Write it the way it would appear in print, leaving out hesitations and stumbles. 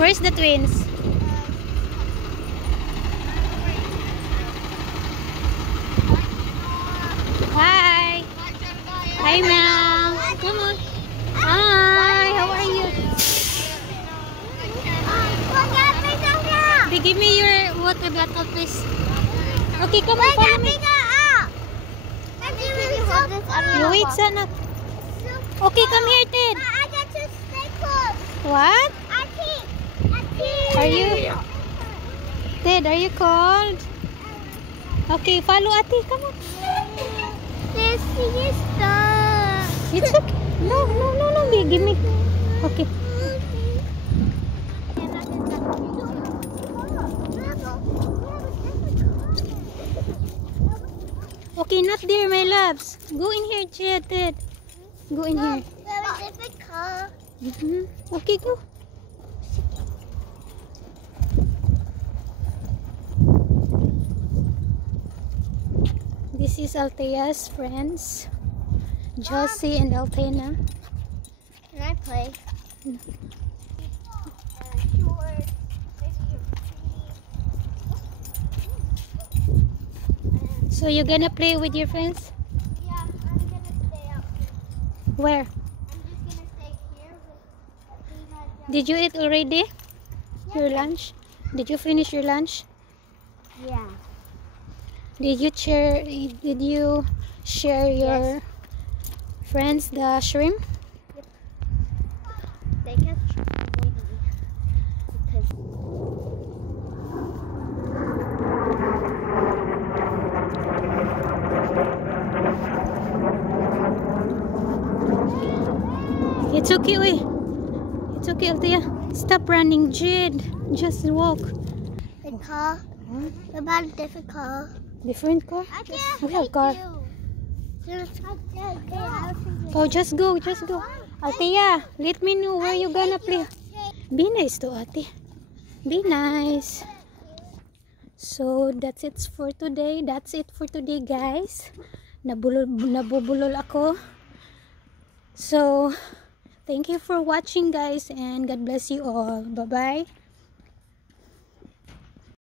Where's the twins? Hi. Hi, Mel. Come on. Hi. How are you? Give me your water bottle, please. Okay, come on. Follow me. You wait, sana. Okay, come here, Ted. I got to stay close. What? Are you? Ted, are you cold? Okay, follow Ate. Come on. This is stuff. It's okay. No. Give me. Okay. Okay, not there, my loves. Go in here, Ted. Go in here. Okay, go. This is Althea's friends, Josie and Altena. Can I play? So you're gonna play with your friends? Yeah, I'm gonna stay up here. Where? I'm just gonna stay here with Did you eat already? Your lunch? Did you finish your lunch? Yeah. Did you share your friends the shrimp? Yep. They catch because It's okay, wait. It's okay, Althea. Stop running, Jade. Just walk. the car. About a different car. Different car? I can't We have car. Oh, just go. Althea, let me know where you gonna play. Be nice to Ate. Be nice. So, that's it for today. Guys. Nabubulol ako. So, thank you for watching, guys, and God bless you all. Bye-bye.